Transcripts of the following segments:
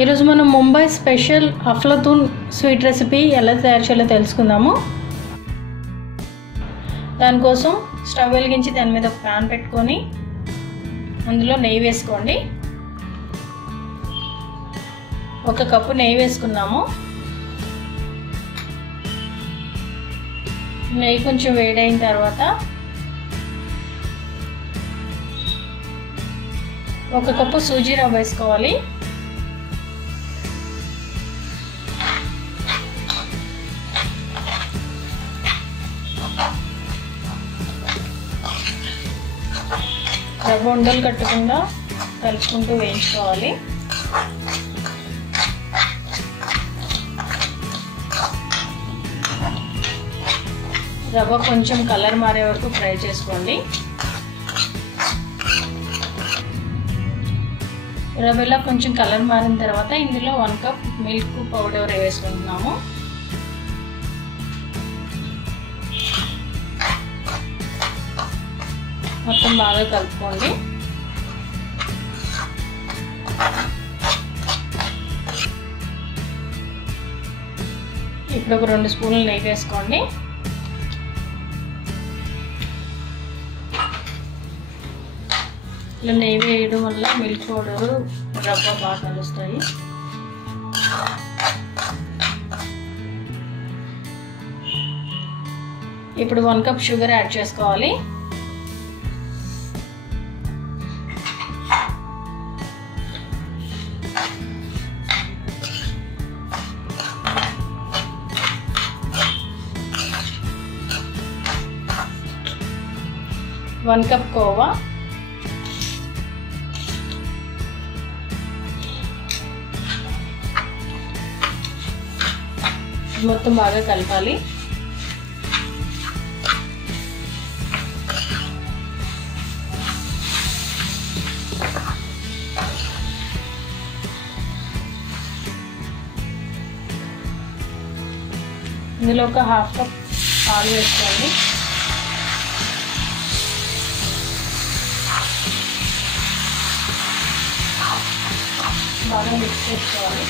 ఈరోజు మనం Mumbai special అఫ్లతూన్ sweet recipe ఎలా తయారు చేయాలో తెలుసుకుందాము. దానికోసం స్టవ్ వెలిగించి దాని మీద ఒక ప్యాన్ పెట్టుకొని అందులో నెయ్యి వేసుకోండి. 1 కప్పు నెయ్యి వేసుకున్నాము. నెయ్యి కొంచెం వేడైన తర్వాత 1 కప్పు సూజీ రవ్వ వేసుకోవాలి. రవ్వ ఉండలు కట్టకుండా కలుపుకుంటూ వేయించుకోవాలి. రవ్వ కొంచెం కలర్ మారే వరకు ఫ్రై చేసుకోండి. రవ్వలో కొంచెం కలర్ మారిన తర్వాత ఇందులో 1 కప్ మిల్క్ పౌడర్ వేసుకుంటున్నాము. మొత్తం బాగా కలుపుకోండి. ఇప్పుడు ఒక 2 స్పూన్లు నెయ్యి వేసుకోండి. ఇలా నెయ్యి వేయడం వల్ల మిల్క్ పౌడర్ రవ్వ బాగా కలుస్తాయి. ఇప్పుడు 1 కప్ షుగర్ యాడ్ చేసుకోవాలి. वन कप కోవా, మొత్తం బాగా కలపాలి. ఇందులో ఒక 1/2 కప్ పాలు వేసుకోండి. బాగా మిక్స్ చేసుకోవాలి.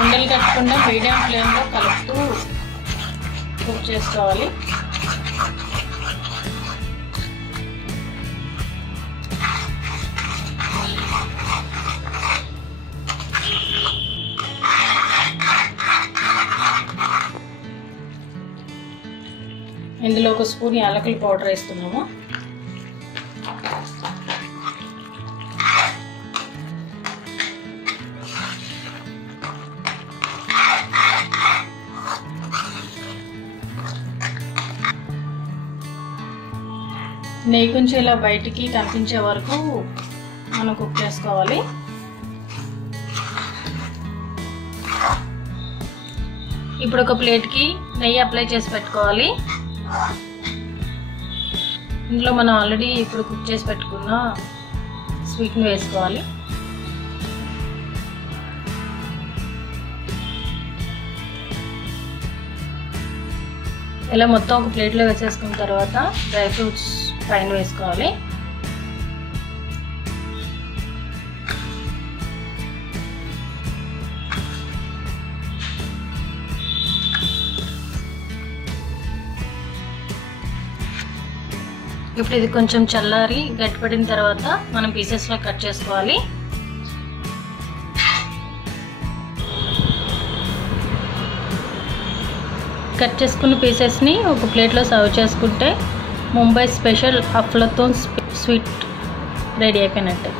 ఉండలు కట్టకుండా మీడియం ఫ్లేమ్లో కలుపుతూ కుక్ చేసుకోవాలి. ఇందులో 1 స్పూన్ యాలకుల పౌడర్ వేస్తున్నాము. నెయ్యి కొంచెం ఇలా బయటికి కనిపించే వరకు మనం కుక్ చేసుకోవాలి. ఇప్పుడు ఒక ప్లేట్కి నెయ్యి అప్లై చేసి పెట్టుకోవాలి. ఇందులో మనం ఆల్రెడీ ఇప్పుడు కుక్ చేసి పెట్టుకున్న స్వీట్ని వేసుకోవాలి. ఇలా మొత్తం ఒక ప్లేట్లో వేసేసుకున్న తర్వాత డ్రై ఫ్రూట్స్ పైన వేసుకోవాలి. ఇప్పుడు ఇది కొంచెం చల్లారి గట్టిపడిన తర్వాత మనం పీసెస్లో కట్ చేసుకోవాలి. కట్ చేసుకున్న పీసెస్ని ఒక ప్లేట్లో సర్వ్ చేసుకుంటే ముంబై స్పెషల్ అఫ్లతూన్ స్వీట్ రెడీ అయిపోయినట్టే.